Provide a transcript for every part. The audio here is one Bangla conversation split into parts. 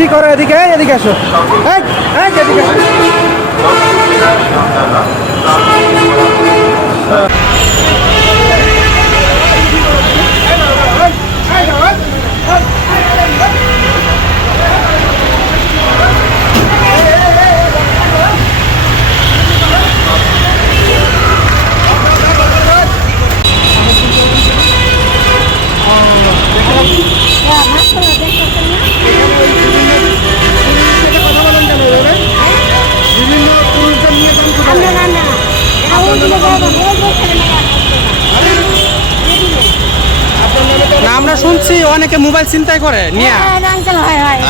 কি করো এদিকে এদিকে আসো এক এদিকে আসো। না আমরা শুনছি অনেকে মোবাইল চিন্তাই করে নিয়া। হয় হয়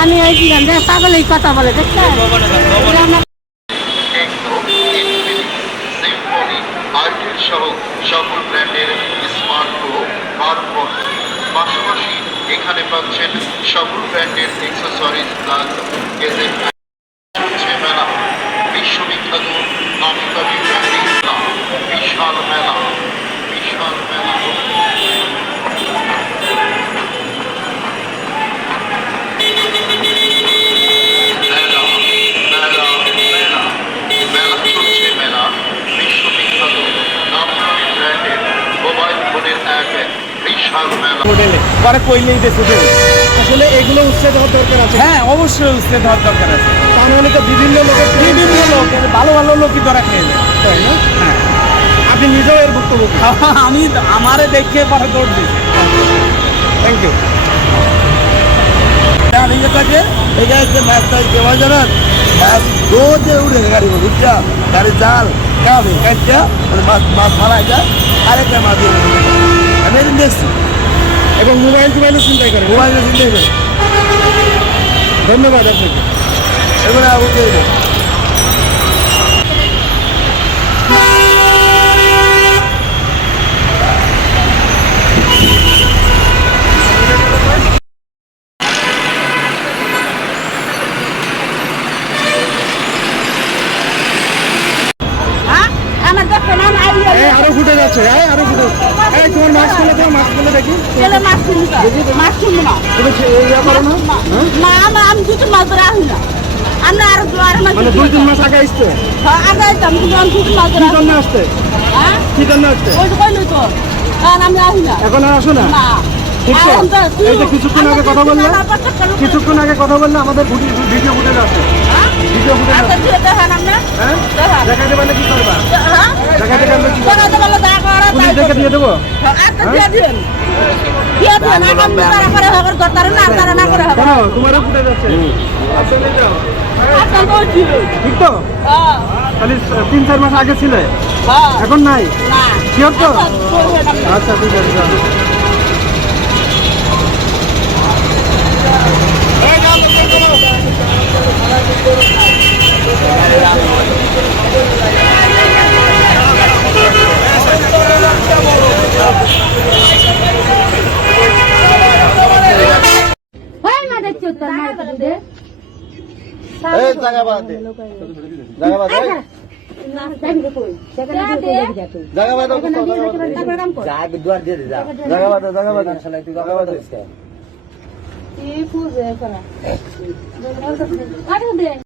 আমি ওই কথা বলে দেখছেন? সহ সকল ব্র্যান্ডের স্মার্টফোন পাশাপাশি এখানে পাচ্ছেন সকল ব্র্যান্ডের অ্যাক্সেসরিজ প্লাস হোটেলে। পরে কইলেই দেশে দেবে আসলে এগুলো উচ্ছেদ হওয়ার দরকার আছে। হ্যাঁ অবশ্যই উচ্ছেদ হওয়ার দরকার আছে। তার মানে তো বিভিন্ন লোকের বিভিন্ন লোক ভালো ভালো লোকই ধরা খেয়ে নেয়। তাই না? হ্যাঁ। আপনি নিজেও এর ভুক্তভোগী। আমি আমারে দেখে পরে দৌড় দিই। থ্যাংক ইউ থাকে এটা হচ্ছে মাছটা কেমন জানেন মাছ রোজে উঠে গাড়ি বুঝছা? গাড়ি জাল খাবে কাটটা মাছ মাছ মারা যায়। আরেকটা মাছ আমি দেখছি। এবং মোবাইল টোবাইলও চিন্তাই করে মোবাইলও চিন্তাই করে। ধন্যবাদ আপনাকে। এবারে উঠে আরও ফুটে যাচ্ছে এই আরও ফুটে এই তোমার মাস্ক খুলে তোমার মাস্ক খুলে দেখি। ছেলে মাছ কিনবো মাছ কিনবো না। তুমি ইয়া করো না? হ্যাঁ? না আমি দুটো মাছ ধরে আসি না। আমরা আরও দুয়ার মাছ মানে দুই তিন মাস আগে আসতে আগে আইতাম কিন্তু আমি দুটো মাছ ধরে আসি না। আসতে হ্যাঁ? কি জন্য আসতে ওই তো কইলি তো কারণ আমি আসি না। এখন আর আসো কিছুক্ষণ আগে কথা বললে কিছুক্ষণ আগে কথা বললে আমাদের ভিডিও ফুটে যাচ্ছে হ্যাঁ? ভিডিও ফুটে যাচ্ছে। হ্যাঁ। দেখাতে পারলে কি করবা? দিয়ে দেবো? দিয়ে দিন। দিয়ে দিন, এখন করে হবে, তারা না তারা না করে হবে। তোমারও ফুটে যাচ্ছে। আসলে যাও। ঠিক তো? তাহলে তিন চার মাস আগে ছিলে? হ্যাঁ, এখন নাই? ঠিক তো? আচ্ছা। আচ্ছা ঠিক আছে যাও। হয় না দেখছি তোর মায়ের কাছে দে। এই জায়গা বাদ দে জায়গা বাদ দে না, যাবি রে কই? সেখানে দিয়ে কই যাবি যা তুই? জায়গা বাদ দে সেখানে দিয়ে তারপরে কাম কর। জায়গা বাদ দে জায়গা বাদ দে জায়গা বাদ দে কি পুজো করা?